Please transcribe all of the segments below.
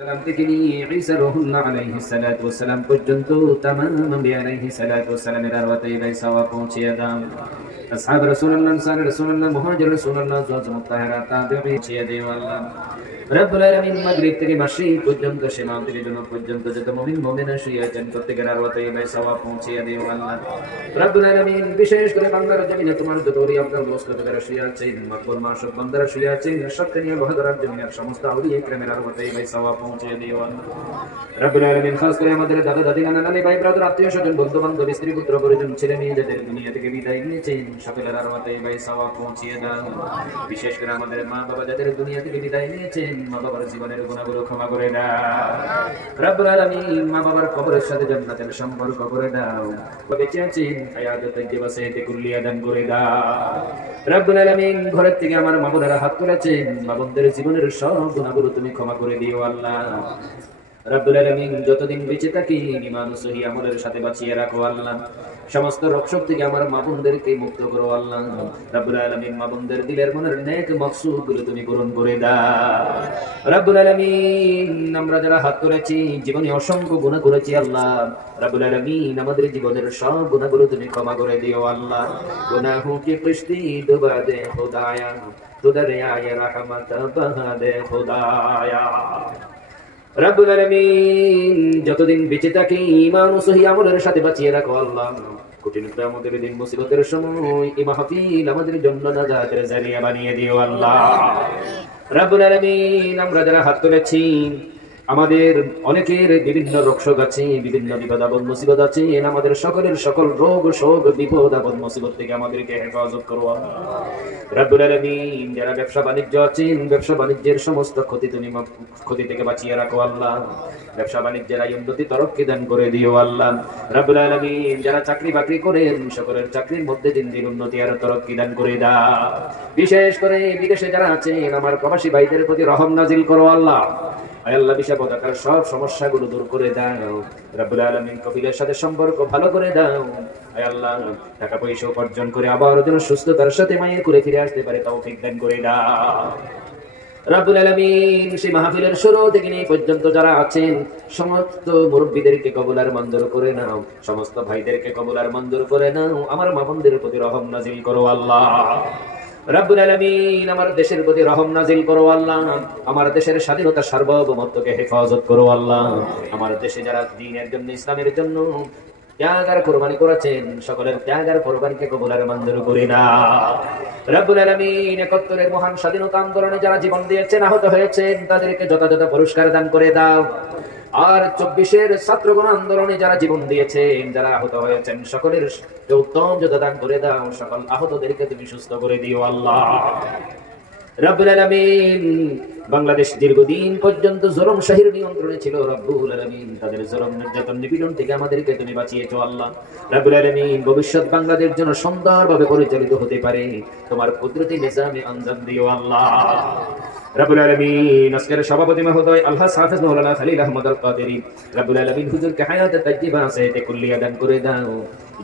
সালাম থেকে নিয়ে ঈসা রুহুল্লাহ আলাইহিস সালাতু ওয়াস সালাম পর্যন্ত তামাম আম্বিয়া আলাইহিস সালাতু ওয়াস সালামের আরওয়াতায়ে বাইসাওয়া পৌঁছিয়ে দাও। আসহাব রাসূলুল্লাহ আনসার রাসূলুল্লাহ মুহাজির রাসূলুল্লাহ আজওয়াজ মুত্তাহারা তাবিঈন পৌঁছিয়ে দিও আল্লাহ। রব্বুল আলামিন মাগরিব থেকে মাশরিক পর্যন্ত সীমান্ত থেকে জুনুব পর্যন্ত যত মুমিন মুমিনা শুয়ে আছেন প্রত্যেকের আরওয়াতায়ে বাইসাওয়া পৌঁছিয়ে দিও আল্লাহ। রব্বুল আলামিন বিশেষ করে বান্দার জমিনে তোমার যত ওলি আফদাল মুসলিম যারা শুয়ে আছেন মাকবুল মাশরুফ বান্দারা শুয়ে আছেন সবকে নিয়ে বহদরার জমিনের সমস্ত আউলিয়া ইকরামের আরওয়াতায়ে বাইসাওয়া পৌঁছে দিও আল্লাহ। রব্বুল আলামিন খাস করে আমাদের দাদা দাদি নানা নানি ভাই ব্রাদার আত্মীয় স্বজন বন্ধু বান্ধব স্ত্রী পুত্র পরিজন ছেলে মেয়ে যাদের দুনিয়া থেকে বিদায় নিয়েছেন সকলের আরওয়াতায়ে বাইসাওয়া পৌঁছিয়ে দাও। বিশেষ করে আমাদের মা বাবা যাদের দুনিয়া থেকে বিদায় নিয়েছেন মা বাবার জীবনের গুনাহগুলো ক্ষমা করে দাও। রব্বুল আলামিন মা বাবার কবরের সাথে জান্নাতের সম্পর্ক করে দাও। বেঁচে আছেন হায়াতে তাইয়্যিবা সেহতে কুল্লিয়া দান করে দাও। রব্বুল আলামিন ঘরের থেকে আমার মা বোনেরা হাত তুলেছেন মা বোনদের জীবনের সব গুনাহগুলো তুমি ক্ষমা করে দিও আল্লাহ। রব্বুল আলামিন যতদিন বেঁচে থাকি ঈমান ও সহিহ আমলের সাথে বাঁচিয়ে রাখো আল্লাহ। সমস্ত রোগ থেকে আমার মা বোনদেরকে মুক্ত করো আল্লাহ। রব্বুল আলামিন মা বোনদের দিলের মনের নেক মাকসুদগুলো তুমি পূরণ করে দাও। রব্বুল আলামিন আমরা যারা হাত তুলেছি জীবনে অসংখ্য গুনাহ করেছি আল্লাহ। রব্বুল আলামিন আমাদের জীবনের সব গুনাহগুলো তুমি ক্ষমা করে দিও আল্লাহ। গুনাহোं की किश्ती डुबा दे खुदाया तू दरियाए रहमत बहा दे खुदाया। রব্বুল আলামিন যতদিন বেঁচে থাকি ঈমান ও সহিহ আমলের সাথে বাঁচিয়ে রাখো আল্লাহ। কঠিন কিয়ামতের দিন মুসিবতের সময় এই মাহফিল আমাদের জন্য নাজাতের জারিয়া বানিয়ে দিও আল্লাহ। রব্বুল আলামিন আমরা যারা হাত তুলেছি আমাদের অনেকের বিভিন্ন রোগ আছে বিভিন্ন বিপদ আপদ মুসিবত আছে আমাদের সকলের সকল রোগ শোক বিপদ আপদ মুসিবত থেকে আমাদেরকে হেফাজত করো আল্লাহ। রব্বুল আলামিন যারা ব্যবসা বাণিজ্য আছেন ব্যবসা বাণিজ্যের সমস্ত ক্ষতি থেকে বাঁচিয়ে রাখো আল্লাহ। ব্যবসা বাণিজ্যের উন্নতি তরক্কি দান করে দিও আল্লাহ। রব্বুল আলামিন যারা চাকরি বাকরি করেন সকলের চাকরির মধ্যে দিন দিন উন্নতি আর তরক্কি দান করে দাও। বিশেষ করে বিদেশে যারা আছেন আমার প্রবাসী ভাইদের প্রতি রহম নাজিল করো আল্লাহ। আল্লাহ বিষাবদাকার সব সমস্যাগুলো দূর করে দাও। রব্বুল আলামিন কবিলের সাথে সম্পর্ক ভালো করে দাও। আল্লাহ টাকা পয়সা উপার্জন করে আবার যেন সুস্থতার সাথে মায়ের করে ফিরে আসতে পারে তৌফিক দান করে দাও। রব্বুল আলামিন সেই মাহফিলের শুরু থেকে এই পর্যন্ত যারা আছেন সমস্ত মুরব্বিদেরকে কবুল আর মঞ্জুর করে নাও। সমস্ত ভাইদেরকে কবুল আর মঞ্জুর করে নাও। আমার মা বোনদের প্রতি রহম নাজিল করো আল্লাহ। রব্বুল আলামিন আমার দেশের প্রতি রহম নাজিল করো আল্লাহ। আমার দেশের স্বাধীনতা সার্বভৌমত্বকে হেফাজত করো আল্লাহ। আমার দেশে যারা দ্বীনের জন্য ইসলামের জন্য ত্যাগ আর কুরবানি করেছেন সকলের ত্যাগ আর কুরবানিকে কবুল আর মঞ্জুর করে নাও। রব্বুল আলামিন ৭১ মহান স্বাধীনতা আন্দোলনে যারা জীবন দিয়েছেন আহত হয়েছেন তাদেরকে যথাযথ পুরস্কার দান করে দাও। আর ২৪ ছাত্রগণ আন্দোলনে যারা জীবন দিয়েছেন যারা আহত হয়েছেন সকলের উত্তম যোদ্ধা দান করে দাও। সকল আহতদেরকে তুমি সুস্থ করে দিও আল্লাহ। রব্বুল আলামিন বাংলাদেশ দীর্ঘদিন পর্যন্ত জুলুম শাহীর নিয়ন্ত্রণে ছিল। রব্বুল আলামিন তাদের জুলুম নির্যাতন নিপীড়ন থেকে আমাদেরকে তুমি বাঁচিয়েছো আল্লাহ। রব্বুল আলামিন ভবিষ্যৎ বাংলাদেশ যেন সুন্দরভাবে পরিচালিত হতে পারে তোমার কুদরতি নিজামে আঞ্জাম দিও আল্লাহ। রব্বুল আলামিন আজকের সভাপতি মহোদয় আলহাজ হাফেজ মাওলানা খলিল আহমদ আল কাদেরী রব্বুল আলামিন হুজুরকে হায়াতে তাইয়্যিবা সেহতে কুল্লিয়া দান করে দাও।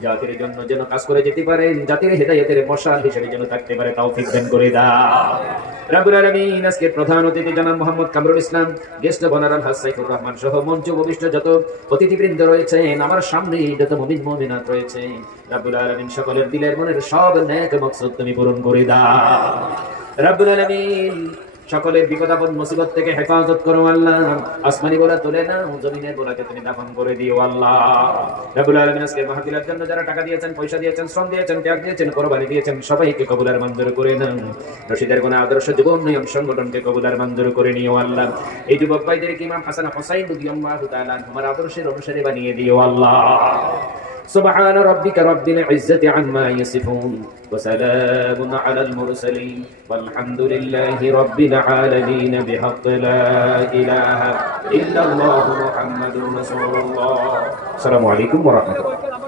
জাতির জন্য যেন কাজ করে যেতে পারেন জাতির হেদায়েতের মশাল হিসেবে যেন থাকতে পারে তৌফিক দান করে দাও। রব্বুল আলামিন আজকের প্রধান অতিথি জনাব মোহাম্মদ কামরুল ইসলাম গেস্ট অফ আলহাজ সাইফুর রহমান সহ মঞ্চ উপবিষ্ট যত অতিথিবৃন্দ রয়েছেন আমার সামনে যত মুমিন মুমিনাত রয়েছে রব্বুল আলামিন সকলের দিলের মনের সব নেক মাকসুদ তুমি পূরণ করে দাও। রব্বুল আলামিন সকলের বিপদ আপদ মুসিবত থেকে হেফাজত করো আল্লাহ। আসমানি গোলা তুলে নাও জমিনের গোলাকে তুমি দাফন করে দিও আল্লাহ। রব্বুল আলামিন আজকে মাহফিলের জন্য যারা টাকা দিয়েছেন পয়সা দিয়েছেন শ্রম দিয়েছেন ত্যাগ দিয়েছেন কুরবানি দিয়েছেন সবাইকে কবুল আর মঞ্জুর করে নাও। রশিদের গুনাহ আদর্শ যুবক নিয়ম সংগঠনকে কবুল আর মঞ্জুর করে নিও আল্লাহ। এই যুবক ভাইদেরকে ইমাম হাসান হুসাইন রাদিয়াল্লাহু তাআলা আমার আদর্শের অনুসারী বানিয়ে দিও আল্লাহ। سبحان ربك رب العزة عما يصفون وسلام على المرسلين والحمد لله رب العالمين بحق لا إله إلا الله محمد رسول الله. السلام عليكم ورحمة الله.